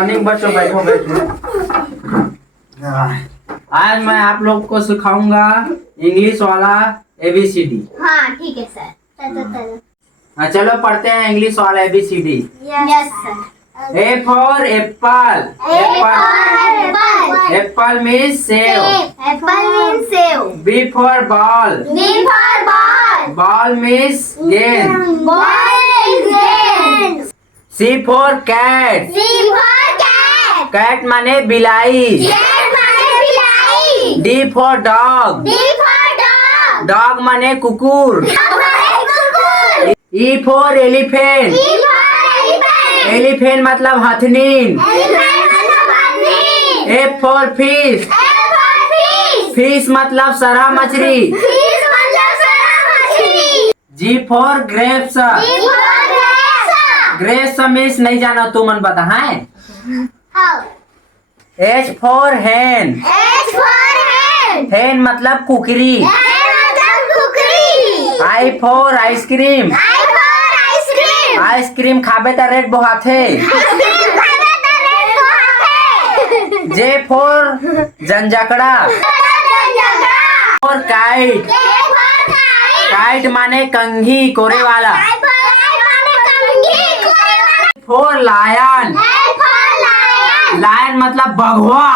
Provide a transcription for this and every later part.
Morning बच्चों, बैठो बैठो। आज मैं आप लोग को सिखाऊंगा इंग्लिश वाला ABCD। हाँ ठीक है सर। चलो चलो पढ़ते हैं इंग्लिश वाला ABCD। Yes sir. A for apple. Apple means सेव। एप्पल मीन सेव। B for ball. B for ball. Ball means गेंद। बॉल इज गेंद। C for cat. C for cat. Cat माने बिलाई। कैट माने बिलाई। D for dog. D for dog. Dog माने कुकुर। डॉग माने कुकुर। E for elephant. E for elephant. Elephant मतलब हथनीन। एलिफेंट मतलब आदमी। F for fish. F for fish. Fish मतलब सरहा मछली। फिश मतलब सरा मछली। G for grapes. G for grapes. Grapes means नहीं जाना तुमन बता है। हाउ। H for hen. H for hand. Hen मतलब कुकरी। हैंड मतलब कुकरी। I for ice cream. I for ice cream. Ice cream खाबे त रेट बहाथे। आइसक्रीम खाने का रेट बहुत है। J for जंजकड़ा। और काइट। के फॉर काइट। काइट माने कंघी कोरे वाला। आई माने कंघी कोई वाला। for lion. L for lion. Lion मतलब बघवा।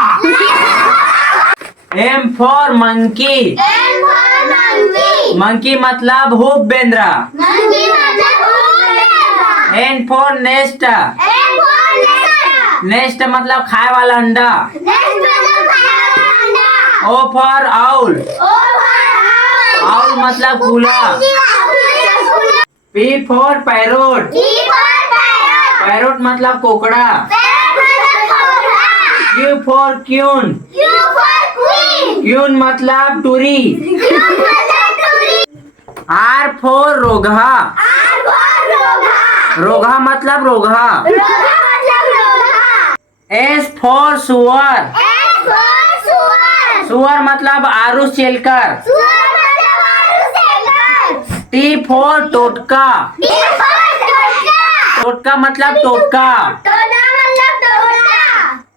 M for monkey. N for monkey. Monkey मतलब हुप बेंद्रा। मंकी मतलब घोड़ा। N for nest. N for nest. Nest मतलब खाए वाला अंडा। नेस्ट मतलब खाया अंडा। O for owl. O for Owl मतलब कूला। P for parrot. T for parrot. Parrot मतलब कोकड़ा। पैरट मतलब घोड़ा। Q for queen. Q for queen. Queen मतलब टूरी। क्यू मतलब टूरी। R for रोघा। आर फॉर रोगा। रोघा मतलब रोघा। रोगा मतलब रोगा। S for सुअर। एस फॉर सुअर। सुअर मतलब आरुष चेलकर। सुअर मतलब आलू सेलर। T for टोटका। टी फॉर टोटका। टोटका मतलब टोटका। टोना मतलब टोना।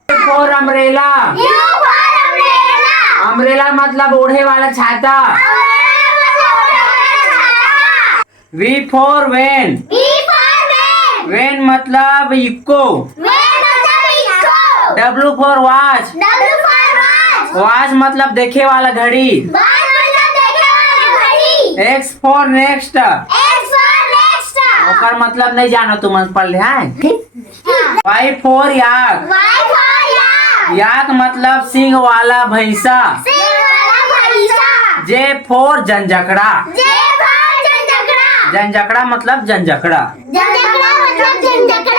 T for umbrella. You for umbrella. Umbrella मतलब ओढ़े वाला छाता। अम्ब्रेला मतलब ओढ़े वाला। V for van. V for van. Van मतलब इको। वैन मतलब इसको। W for watch. W for watch. Watch मतलब देखे वाला घड़ी। वॉच मतलब देखे वाला घड़ी। X for next. X for next. ओकर मतलब नहीं जानो तुम पढ़ ले हैं। Y for yak. Y for yak. Yak मतलब सिंग वाला भैंसा। सिंह वाला भैंसा। J for जंजकड़ा। जे फॉर जंजकड़ा। जंजकड़ा मतलब जंजकड़ा। जंजकड़ा मतलब जंजकड़ा।